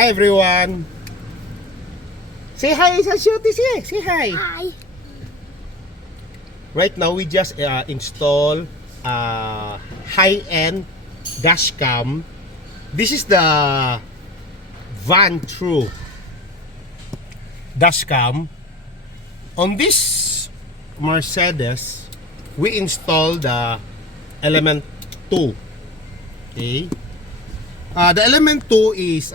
Hi everyone. Say hi sa Shooty. Say hi. Hi. Right now we just install high-end dashcam. This is the VANTRUE dashcam. On this Mercedes, we installed the Element 2. Okay. The Element 2 is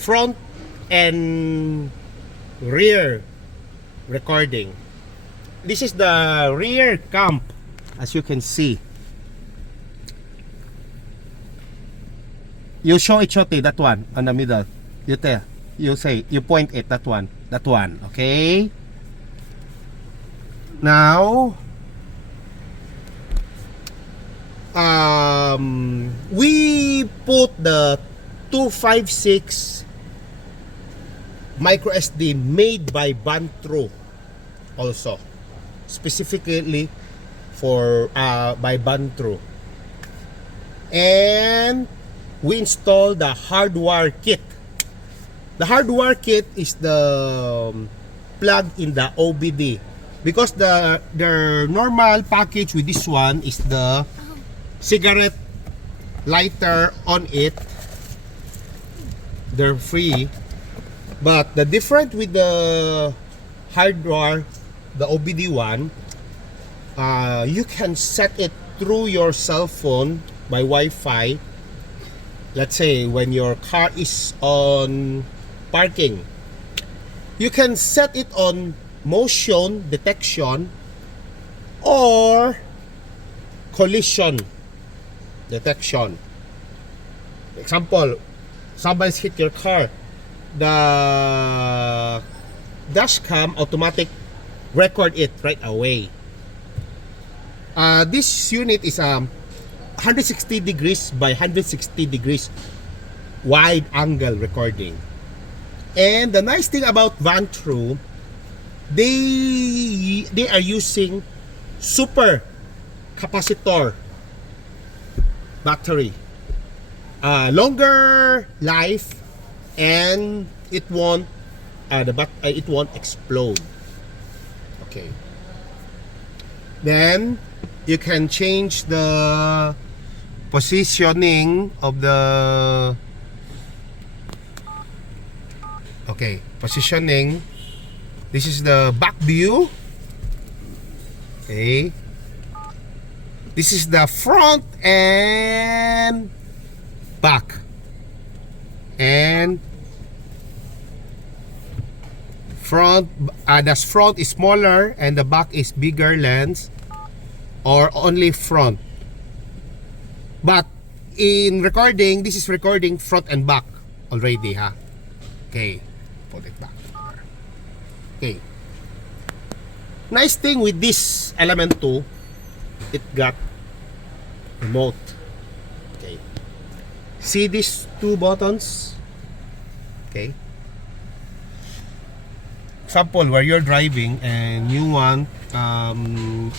front and rear recording. This is the rear cam, as you can see. You show it, Shoti, that one on the middle. You tell, you say, you point it, that one, okay? Now, we put the 256 micro SD made by VANTRUE also, specifically for by VANTRUE, and we installed the hardware kit. The hardware kit is the plug in the OBD, because the normal package with this one is the cigarette lighter on it. They're free, but the different with the hardware, the OBD one, you can set it through your cell phone by Wi-Fi. Let's say when your car is on parking, you can set it on motion detection or collision detection. Example, somebody's hit your car, the dashcam automatic record it right away. This unit is 160 degrees by 160 degrees wide angle recording. And the nice thing about VANTRUE, they are using super capacitor battery, longer life, and it won't explode. Okay, then you can change the positioning of the positioning. This is the back view. Okay, this is the front and back, and front, the front is smaller and the back is bigger lens, or only front. But in recording, this is recording front and back already, ha. Okay, put it back. Okay, nice thing with this Element 2, it got remote. Okay, see these two buttons? Okay, example, where you're driving and you want to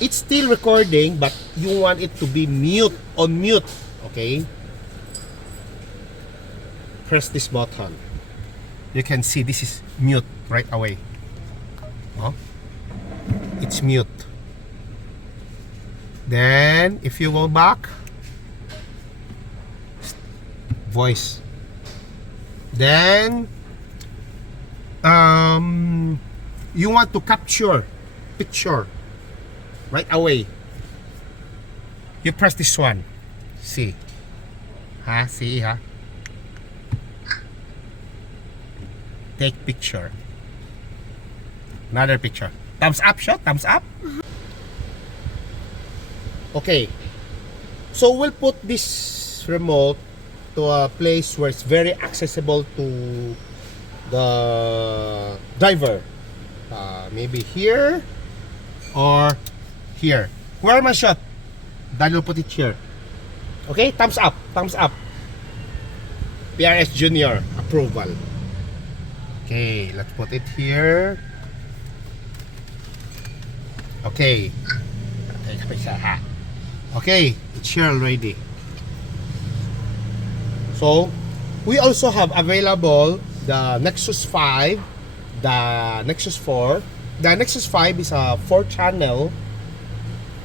it's still recording, but you want it to be on mute. Okay, press this button. You can see this is mute right away. Oh, it's mute. Then if you go back, voice. Then you want to capture picture right away, you press this one. See, take picture, another picture, thumbs up, shot, thumbs up. Okay, so we'll put this remote to a place where it's very accessible to the driver. Maybe here or here. Where my shot? Daniel, put it here. Okay, thumbs up, thumbs up. PRS Junior approval. Okay, let's put it here. Okay. Okay, it's here already. So We also have available the Nexus 5, the Nexus 4. The Nexus 5 is a 4-channel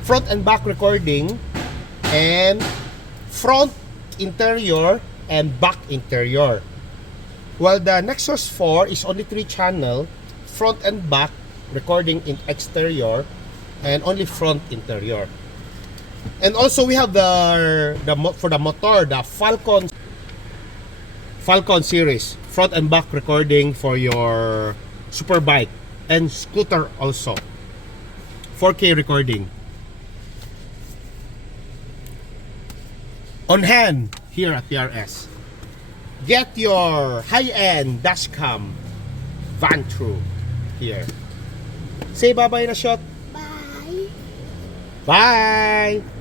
front and back recording, and front interior and back interior. While the Nexus 4 is only 3-channel front and back recording in exterior and only front interior. And also we have for the motor, the Falcon series front and back recording for your superbike and scooter also. 4K recording. On hand here at PRS. Get your high-end dashcam VANTRUE here. Say bye-bye na shot. Bye. Bye!